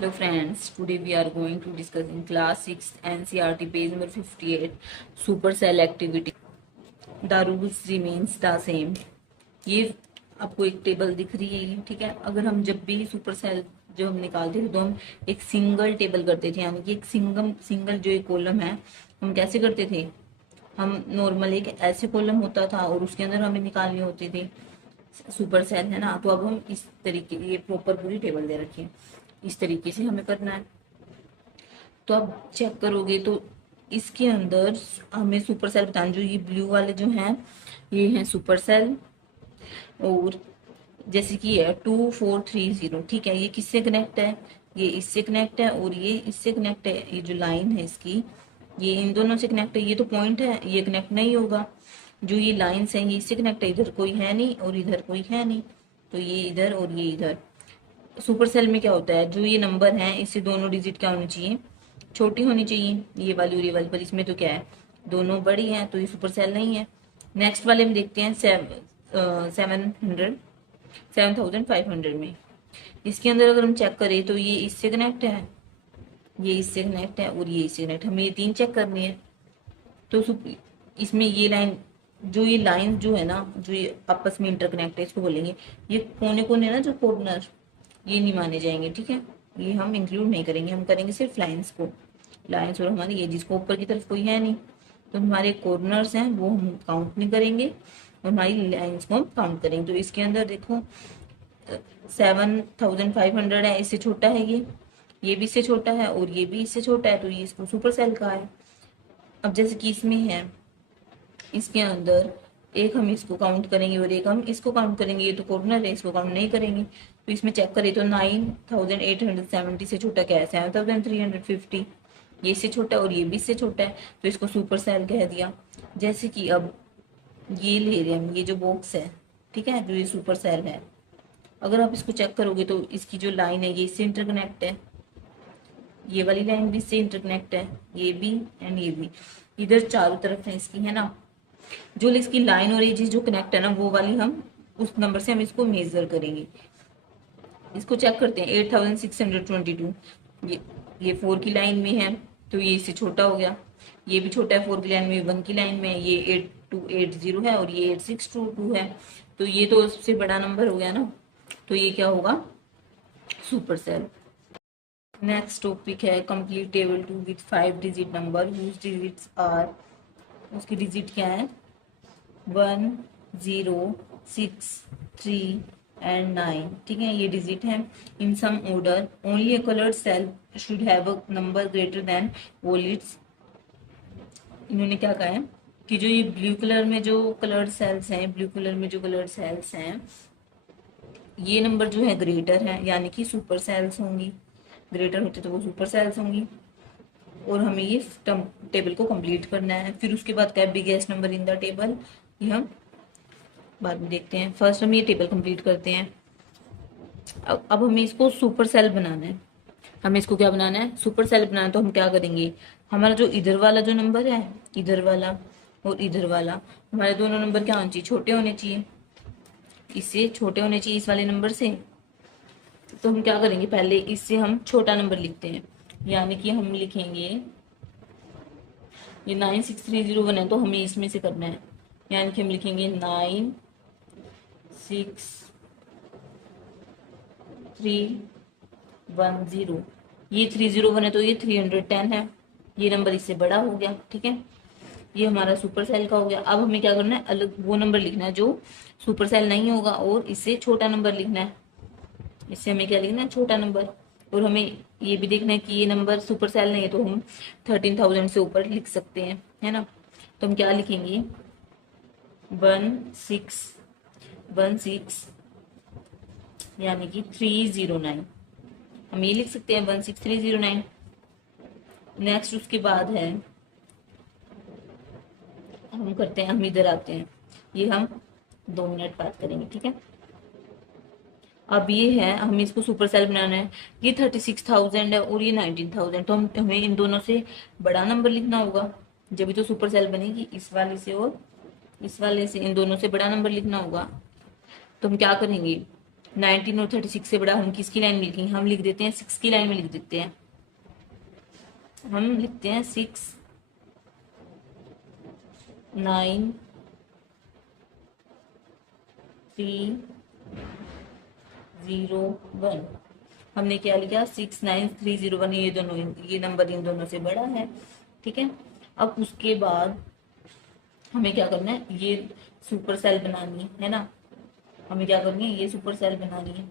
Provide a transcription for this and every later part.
Hello friends, today we are going to discuss in class 6 NCERT page number 58 supercell activity. The rules remains the same. ये आपको एक table दिख रही है, ठीक है। अगर हम जब भी सुपरसेल जो हम निकालते थे तो हम एक सिंगल टेबल करते थे, यानी कि एक सिंगल जो एक कॉलम है हम कैसे करते थे। हम नॉर्मल एक ऐसे कॉलम होता था और उसके अंदर हमें निकालनी होती थी सुपर सेल, है ना। तो अब हम इस तरीके ये प्रॉपर पूरी टेबल दे रखी है, इस तरीके से हमें करना है। तो आप चेक करोगे तो इसके अंदर हमें सुपर सेल बताना, जो ये ब्लू वाले जो हैं ये हैं सुपर सेल। और जैसे कि है 2430, ठीक है। ये किससे कनेक्ट है, ये इससे कनेक्ट है और ये इससे कनेक्ट है। ये जो लाइन है इसकी ये इन दोनों से कनेक्ट है। ये तो पॉइंट है, ये कनेक्ट नहीं होगा। जो ये लाइन्स हैं ये इससे कनेक्ट है, इधर कोई है नहीं और इधर कोई है नहीं, तो ये इधर और ये इधर। सुपर सेल में क्या होता है, जो ये नंबर है इससे दोनों डिजिट क्या होनी चाहिए, छोटी होनी चाहिए, ये वाली और ये वाली। पर इसमें तो क्या है, दोनों बड़ी हैं, तो ये सुपर सेल नहीं है। नेक्स्ट वाले में देखते हैं 7,500 में। इसके अंदर अगर हम चेक करें तो ये इससे कनेक्ट है, ये इससे कनेक्ट है और ये इससे कनेक्ट है। हमें ये तीन चेक करनी है। तो इसमें ये लाइन, जो ये लाइन जो है ना, जो ये आपस में इंटरकनेक्ट है, इसको बोलेंगे ये कोने कोने ना, जो कॉर्नर, ये नहीं माने जाएंगे, ठीक है। ये हम इंक्लूड नहीं करेंगे, हम करेंगे सिर्फ लाइंस को। लाइंस और हमारी ये जिसको ऊपर की तरफ कोई है नहीं, तो हमारे कॉर्नर्स हैं वो हम काउंट नहीं करेंगे और हमारी लाइंस को हम काउंट करेंगे। तो इसके अंदर देखो 7,500 है, इससे छोटा है ये भी इससे छोटा है और ये भी इससे छोटा है, तो ये इसको सुपर सेल का है। अब जैसे कि इसमें है, इसके अंदर एक हम इसको काउंट करेंगे और एक हम इसको काउंट करेंगे, ये तो कॉर्नर है, इसको काउंट नहीं करेंगे। तो इसमें चेक करें तो 9,870 से छोटा क्या है, 7,350। ये इससे छोटा और ये भी इससे छोटा है, तो इसको सुपर सेल कह दिया। जैसे कि अब ये ले रहे हैं हम, ये जो बॉक्स है, ठीक है, जो ये सुपर सेल है, अगर आप इसको चेक करोगे तो इसकी जो लाइन है ये इससे इंटरकनेक्ट है, ये वाली लाइन भी इससे इंटरकनेक्ट है, ये भी एंड ये भी, इधर चारों तरफ है इसकी, है ना। जो इसकी लाइन और एजेस जो कनेक्ट है ना, वो वाली हम उस नंबर से हम इसको मेजर करेंगे। इसको चेक करते हैं 8,622। ये 4 की लाइन में है, तो ये इससे छोटा हो गया। ये भी छोटा है 4 की लाइन में, 1 की लाइन में ये 8280 है और ये 8622 है, तो ये तो सबसे बड़ा नंबर हो गया ना, तो ये क्या होगा, सुपर सेल। नेक्स्ट टॉपिक है complete table 2 with 5 digit number whose digits are, उसकी डिजिट क्या है 1, 0, 6, 3 एंड 9, ठीक है। ये डिजिट है in some order. Only a coloured cell should have a number greater than all its. इन्होंने क्या कहा है कि जो ये ब्लू कलर में जो कलर्ड सेल्स हैं, ब्लू कलर में जो कलर्ड सेल्स हैं, ये नंबर जो है ग्रेटर है, यानी कि सुपर सेल्स होंगी। ग्रेटर होते तो वो सुपर सेल्स होंगी। और हमें ये टेबल को कंप्लीट करना है। फिर उसके बाद क्या है, biggest number in the table, ये हम बाद में देखते हैं। फर्स्ट हम ये टेबल कंप्लीट करते हैं। अब हमें इसको सुपर सेल बनाना है। हमें इसको क्या बनाना है, सुपर सेल बनाना है। तो हम क्या करेंगे, हमारा जो इधर वाला जो नंबर है, इधर वाला और इधर वाला, हमारे दोनों नंबर क्या होने चाहिए, छोटे होने चाहिए, इससे छोटे होने चाहिए इस वाले नंबर से। तो हम क्या करेंगे, पहले इससे हम छोटा नंबर लिखते हैं, यानी कि हम लिखेंगे ये 9,630 है, तो हमें इसमें से करना है, यानी कि हम लिखेंगे 9,630। ये 301 है तो ये 310 है, ये नंबर इससे बड़ा हो गया, ठीक है। ये हमारा सुपर सेल का हो गया। अब हमें क्या करना है, अलग वो नंबर लिखना है जो सुपर सेल नहीं होगा और इससे छोटा नंबर लिखना है। इससे हमें क्या लिखना है, छोटा नंबर। और हमें ये भी देखना है कि ये नंबर सुपर सेल नहीं है, तो हम 13,000 से ऊपर लिख सकते हैं, है ना। तो हम क्या लिखेंगे 1616, यानी कि 309, हम ये लिख सकते हैं 16309। नेक्स्ट उसके बाद है, हम करते हैं, हम इधर आते हैं, ये हम 2 मिनट बात करेंगे, ठीक है। अब ये है, हमें इसको सुपर सेल बनाना है। ये 36,000 है और ये 19,000, तो हमें इन दोनों से बड़ा नंबर लिखना होगा, जब भी तो सुपर सेल बनेगी। इस वाले से और इस वाले से, इन दोनों से बड़ा नंबर लिखना होगा। तो हम क्या करेंगे, 19 और 36 से बड़ा हम किसकी लाइन में लिखेंगे? हम लिख देते हैं 6 की लाइन में लिख देते हैं। हम लिखते हैं 6 9 3 0 1। हमने क्या लिखा? 6 9 3 0 1। ये दोनों, ये नंबर इन दोनों से बड़ा है, ठीक है। अब उसके बाद हमें क्या करना है? ये सुपर सेल बनानी है ना। हमें क्या करनी है? ये सुपर सेल बनानी है।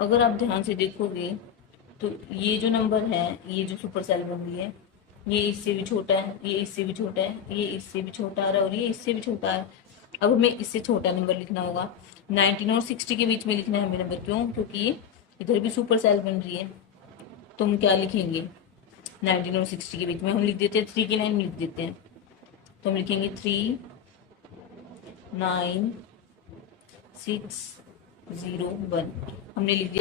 अगर आप ध्यान से देखोगे तो ये जो नंबर है, ये जो सुपर सेल बन रही है, ये इससे भी छोटा है, ये इससे भी छोटा है, ये इससे भी छोटा आ रहा है और ये इससे भी छोटा है। अब हमें इससे छोटा नंबर लिखना होगा। 19 और 60 के बीच में लिखना है हमें नंबर। क्यों? क्योंकि ये इधर भी सुपर सेल बन रही है। तो हम क्या लिखेंगे? 19 और 60 के बीच में हम लिख देते हैं 3 की लाइन में लिख देते हैं। तो हम लिखेंगे 3 9 6 0 1। हमने लिख दिया।